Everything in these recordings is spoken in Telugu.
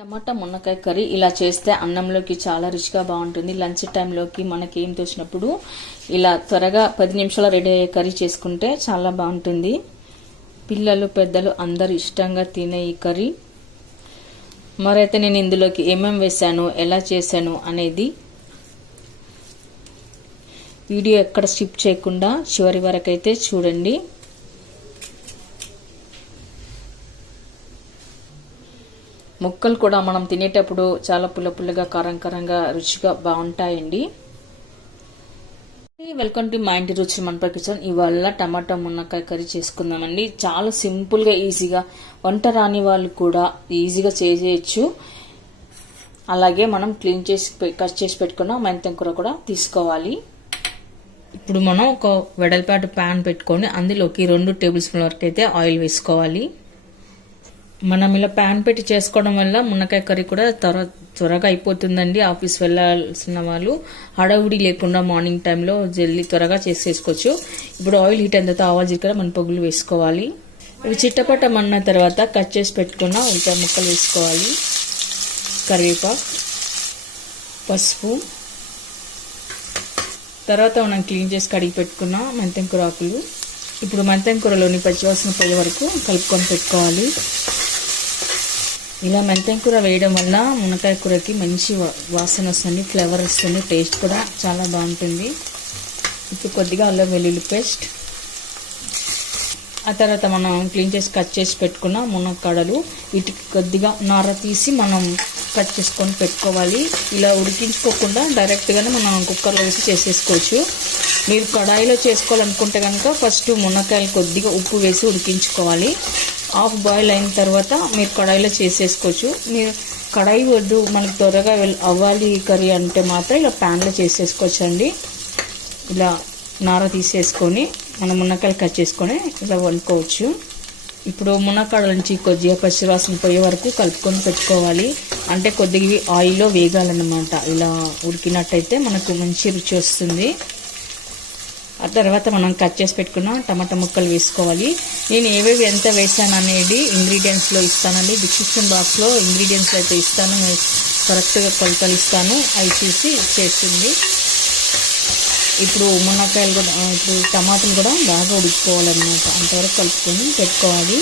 టమాటా మునక్కాయ కర్రీ ఇలా చేస్తే అన్నంలోకి చాలా రుచిగా బాగుంటుంది. లంచ్ టైంలోకి మనకి ఏం తోచినప్పుడు ఇలా త్వరగా 10 నిమిషాలు రెడీ అయ్యే కర్రీ చేసుకుంటే చాలా బాగుంటుంది. పిల్లలు పెద్దలు అందరూ ఇష్టంగా తినే ఈ కర్రీ. మరైతే నేను ఇందులోకి ఏమేమి వేసాను, ఎలా చేశాను అనేది వీడియో ఎక్కడ స్కిప్ చేయకుండా చివరి వరకు అయితే చూడండి. ముక్కలు కూడా మనం తినేటప్పుడు చాలా పుల్లగా కారంగా రుచిగా బాగుంటాయండి. వెల్కమ్ టు మా ఇంటి రుచి మన కిచెన్. ఇవాళ టమాటా మునక్కాయ కర్రీ చేసుకుందామండి. చాలా సింపుల్గా ఈజీగా, వంట రాని వాళ్ళు కూడా ఈజీగా చేసేయచ్చు. అలాగే మనం క్లీన్ చేసి కట్ చేసి పెట్టుకున్న మెంతం కూర కూడా తీసుకోవాలి. ఇప్పుడు మనం ఒక వెడల్పాటు ప్యాన్ పెట్టుకొని అందులోకి 2 టేబుల్ స్పూన్ల వరకు అయితే ఆయిల్ వేసుకోవాలి. మనం ఇలా ప్యాన్ పెట్టి చేసుకోవడం వల్ల మునక్కాయ కర్రీ కూడా త్వరగా అయిపోతుందండి. ఆఫీస్ వెళ్ళాల్సిన వాళ్ళు హడావుడి లేకుండా మార్నింగ్ టైంలో జల్దీ త్వరగా చేసేసుకోవచ్చు. ఇప్పుడు ఆయిల్ హీట్ అయిన తర్వాత ఆవాలు జీలకర్ర మినపగుళ్ళు వేసుకోవాలి. ఇవి చిట్టపట్టమన్న తర్వాత కట్ చేసి పెట్టుకున్న ఉల్లిపాయ ముక్కలు వేసుకోవాలి. కరివేపాకు, పసుపు, తర్వాత మనం క్లీన్ చేసి కడిగి పెట్టుకున్న మెంతం కూర ఆకులు. ఇప్పుడు మెంతం కూరలోని పచ్చివాసన పోయే వరకు కలుపుకొని పెట్టుకోవాలి. ఇలా మెంతం కూర వేయడం వల్ల మునక్కాయ కూరకి మంచి వాసన వస్తుంది, ఫ్లేవర్ వస్తుంది, టేస్ట్ కూడా చాలా బాగుంటుంది. ఇప్పుడు కొద్దిగా అల్లం వెల్లుల్లి పేస్ట్, ఆ తర్వాత మనం క్లీన్ చేసి కట్ చేసి పెట్టుకున్న మునక్కాడలు, వీటికి కొద్దిగా నార తీసి మనం కట్ చేసుకొని పెట్టుకోవాలి. ఇలా ఉడికించుకోకుండా డైరెక్ట్గానే మనం కుక్కర్లో వేసి చేసేసుకోవచ్చు. మీరు కడాయిలో చేసుకోవాలనుకుంటే కనుక ఫస్ట్ మునక్కాయలు కొద్దిగా ఉప్పు వేసి ఉడికించుకోవాలి. హాఫ్ బాయిల్ అయిన తర్వాత మీరు కడాయిలో చేసేసుకోవచ్చు. మీరు కడాయి వద్దు, మనకు త్వరగా అవ్వాలి కర్రీ అంటే మాత్రం ఇలా ప్యాన్లో చేసేసుకోవచ్చు అండి. ఇలా నార తీసేసుకొని మనం మునక్కాయలు కట్ చేసుకొని ఇలా వండుకోవచ్చు. ఇప్పుడు మునక్కాడ నుంచి కొద్దిగా పచ్చివాసన పోయే వరకు కలుపుకొని పెట్టుకోవాలి. అంటే కొద్దిగా ఆయిల్లో వేగాలన్నమాట. ఇలా ఉడికినట్టయితే మనకు మంచి రుచి వస్తుంది. ఆ తర్వాత మనం కట్ చేసి పెట్టుకున్న టమాటా ముక్కలు వేసుకోవాలి. నేను ఏవేవి ఎంత వేసాను అనేది ఇంగ్రీడియంట్స్లో ఇస్తానండి. డిస్క్రిప్షన్ బాక్స్లో ఇంగ్రీడియంట్స్ అయితే ఇస్తాను, కరెక్ట్గా కొలతలు ఇస్తాను, అవి చూసి చేస్తుంది. ఇప్పుడు మునక్కాయలు కూడా, ఇప్పుడు టమాటాలు కూడా బాగా ఉడికిపోవాలన్నమాట. అంతవరకు కలుపుకొని పెట్టుకోవాలి.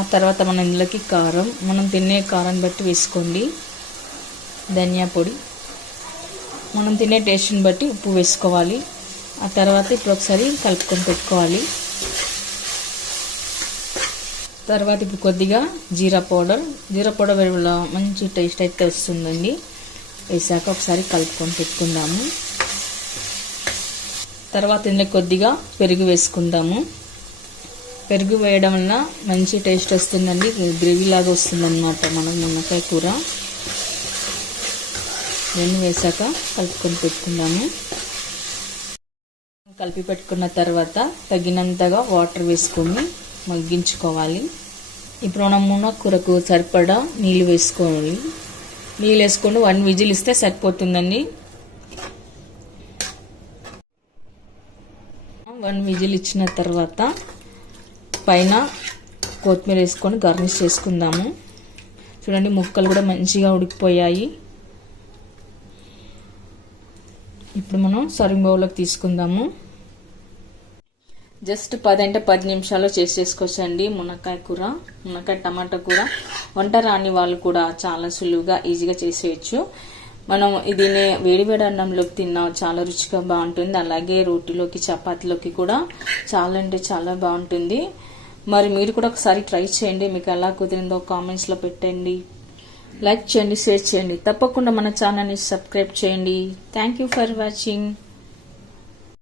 ఆ తర్వాత మనం ఇందులోకి కారం, మనం తినే కారం బట్టి వేసుకోండి. ధనియా పొడి, మనం తినే టేస్ట్ని బట్టి ఉప్పు వేసుకోవాలి. ఆ తర్వాత ఇప్పుడు ఒకసారి కలుపుకొని పెట్టుకోవాలి. తర్వాత ఇప్పుడు కొద్దిగా జీరా పౌడర్ వల్ల మంచి టేస్ట్ అయితే వస్తుందండి. వేసాక ఒకసారి కలుపుకొని పెట్టుకుందాము. తర్వాత ఇందులో కొద్దిగా పెరుగు వేసుకుందాము. పెరుగు వేయడం వల్ల మంచి టేస్ట్ వస్తుందండి, గ్రేవీ లాగా వస్తుంది అన్నమాట మన మునక్కాయ కూర. రెండు వేసాక కలుపుకొని పెట్టుకుందాము. కలిపి పెట్టుకున్న తర్వాత తగినంతగా వాటర్ వేసుకొని మగ్గించుకోవాలి. ఇప్పుడు మనం మునక్కూరకు సరిపడా నీళ్ళు వేసుకోవాలి. నీళ్ళు వేసుకొని 1 విజిల్ ఇస్తే సరిపోతుందండి. 1 విజిల్ ఇచ్చిన తర్వాత పైన కొత్తిమీర వేసుకొని గార్నిష్ చేసుకుందాము. చూడండి, ముక్కలు కూడా మంచిగా ఉడికిపోయాయి. ఇప్పుడు మనం సర్వింగ్ బౌల్లోకి తీసుకుందాము. జస్ట్ 10 నిమిషాల్లో చేసేసుకోవచ్చండి మునక్కాయ కూర, మునక్కాయ టమాటా కూర. వంట రాని వాళ్ళు కూడా చాలా సులువుగా ఈజీగా చేసేయచ్చు. మనం దీన్ని వేడివేడి అన్నంలోకి తిన్నా చాలా రుచిగా బాగుంటుంది. అలాగే రోటీలోకి, చపాతీలోకి కూడా చాలా అంటే చాలా బాగుంటుంది. మరి మీరు కూడా ఒకసారి ట్రై చేయండి. మీకు ఎలా కుదిరిందో కామెంట్స్లో పెట్టండి. లైక్ చేయండి, షేర్ చేయండి. తప్పకుండా మన ఛానల్ని సబ్స్క్రైబ్ చేయండి. Thank you for watching.